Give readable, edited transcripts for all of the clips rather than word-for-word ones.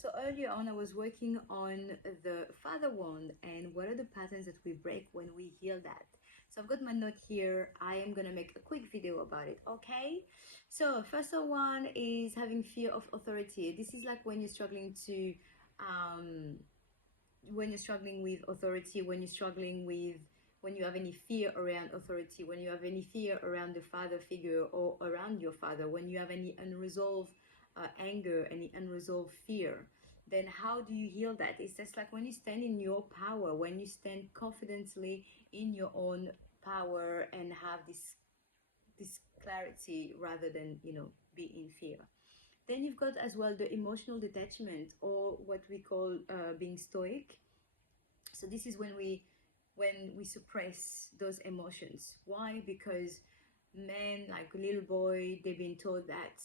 So earlier on, I was working on the father wound and what are the patterns that we break when we heal that. So I've got my note here. I am gonna make a quick video about it. Okay. So first one is having fear of authority. This is like when you're struggling to, when you're struggling with authority, when you're struggling with, when you have any fear around authority, when you have any fear around the father figure or around your father, when you have any unresolved anger, any unresolved fear, then how do you heal that? It's just like when you stand in your power, when you stand confidently in your own power and have this clarity rather than be in fear. Then you've got as well the emotional detachment, or what we call being stoic. So this is when we suppress those emotions. Why? Because men, like a little boy, they've been told that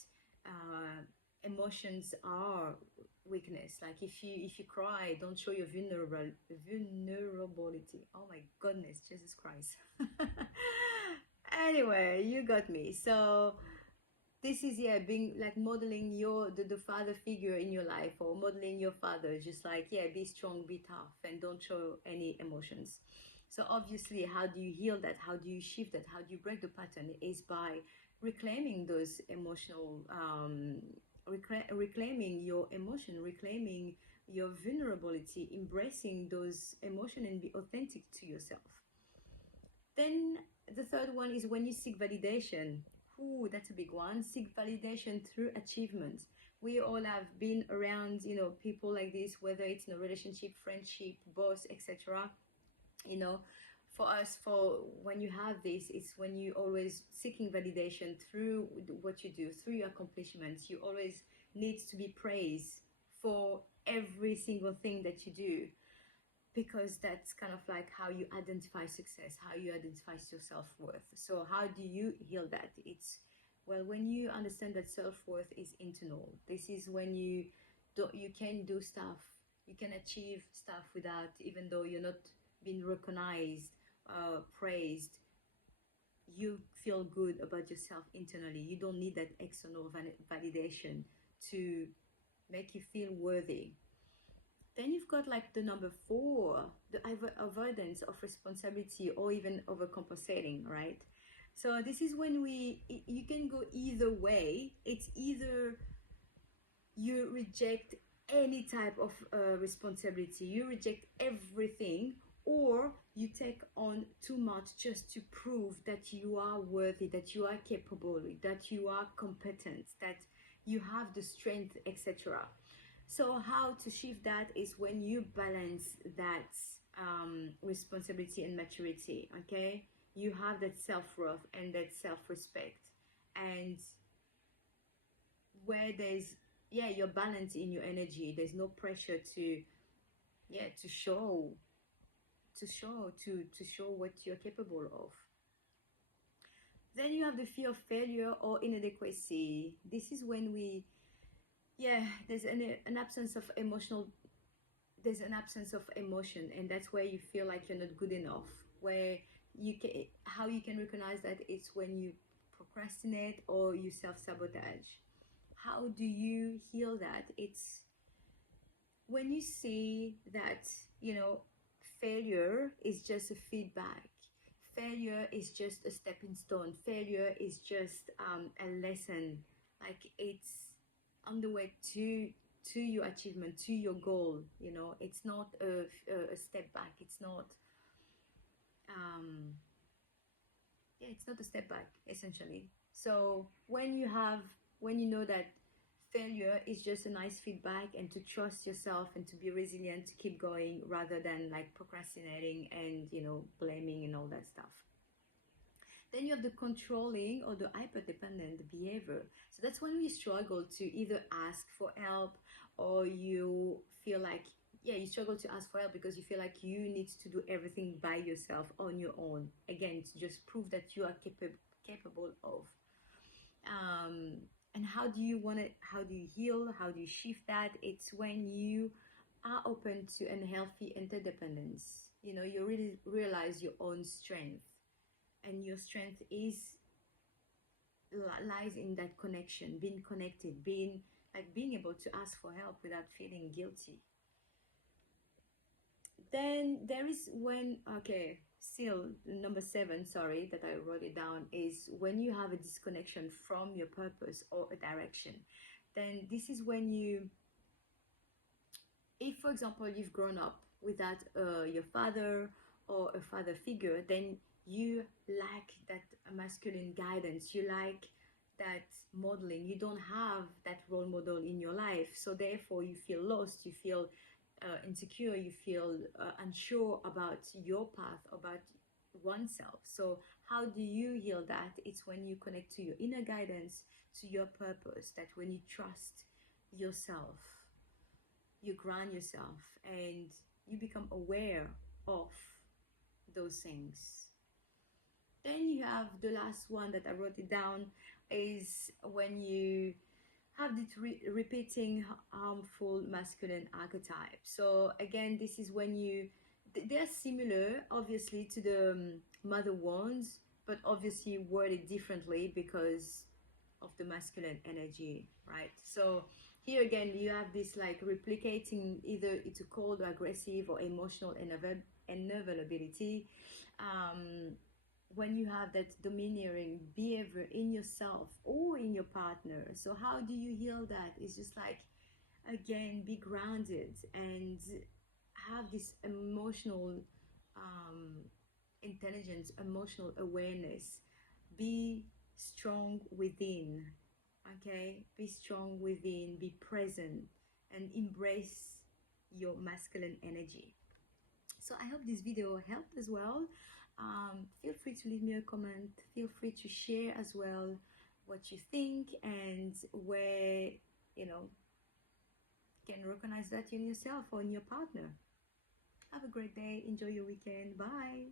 emotions are weakness. Like if you cry, don't show your vulnerability. Oh my goodness, Jesus Christ. Anyway, you got me. So this is, yeah, being like modeling the father figure in your life, or modeling your father, just like, yeah, be strong, be tough, and don't show any emotions. So obviously, how do you heal that? How do you shift that? How do you break the pattern? Is by reclaiming those emotional reclaiming your emotion, reclaiming your vulnerability, embracing those emotion, and be authentic to yourself. Then the third one is when you seek validation. Ooh, that's a big one. Seek validation through achievements. We all have been around, people like this, whether it's in a relationship, friendship, boss, etc. You know, for us, for when you have this, it's when you always seeking validation through what you do, through your accomplishments. You always need to be praised for every single thing that you do, because that's kind of like how you identify success, how you identify your self-worth. So how do you heal that? It's, well, when you understand that self-worth is internal. This is when you can do stuff, you can achieve stuff without, even though you're not being recognized, praised, you feel good about yourself internally. You don't need that external validation to make you feel worthy. Then you've got like the number four, the avoidance of responsibility, or even overcompensating, right? So this is when you can go either way. It's either you reject any type of responsibility, you reject everything, or you take on too much just to prove that you are worthy, that you are capable, that you are competent, that you have the strength, etc. So how to shift that is when you balance that responsibility and maturity. Okay, you have that self-worth and that self-respect, and where there's, yeah, you're balanced in your energy. There's no pressure to, yeah, to show what you're capable of. Then you have the fear of failure or inadequacy. This is when we, yeah, there's an absence of emotional, there's an absence of emotion, and that's where you feel like you're not good enough. Where you can, how you can recognize that, it's when you procrastinate or you self-sabotage. How do you heal that? It's when you see that, failure is just a feedback, failure is just a stepping stone, failure is just a lesson, like it's on the way to your achievement, to your goal. It's not a step back, it's not um yeah, it's not a step back, essentially. So when you know that failure is just a nice feedback, and to trust yourself and to be resilient, to keep going rather than like procrastinating and blaming and all that stuff. Then you have the controlling or the hyper-dependent behavior. So that's when we struggle to either ask for help, or you feel like, yeah, you struggle to ask for help because you feel like you need to do everything by yourself on your own. Again, to just prove that you are capable of. And how do you want it? How do you heal? How do you shift that? It's when you are open to unhealthy interdependence. You really realize your own strength, and your strength lies in that connection, being connected, being like being able to ask for help without feeling guilty. Then there is when, okay, still number seven, sorry, that I wrote it down, is when you have a disconnection from your purpose or a direction. Then this is when you, if for example you've grown up without your father or a father figure, then you lack that masculine guidance, you like that modeling, you don't have that role model in your life, so therefore you feel lost, you feel insecure, you feel unsure about your path, about oneself. So how do you heal that? It's when you connect to your inner guidance, to your purpose, that when you trust yourself, you ground yourself, and you become aware of those things. Then you have the last one that I wrote it down, is when you have this repeating harmful masculine archetype. So again, this is when you, they're similar obviously to the mother wounds, but obviously worded differently because of the masculine energy, right? So here again, you have this like replicating, either it's a cold or aggressive or emotional unavailability. When you have that domineering behavior in yourself or in your partner. So how do you heal that? It's just like, again, be grounded and have this emotional intelligence, emotional awareness. Be strong within, okay? Be strong within, be present, and embrace your masculine energy. So I hope this video helped as well. Feel free to leave me a comment. Feel free to share as well what you think and where, you know, you can recognize that in yourself or in your partner. Have a great day. Enjoy your weekend. Bye.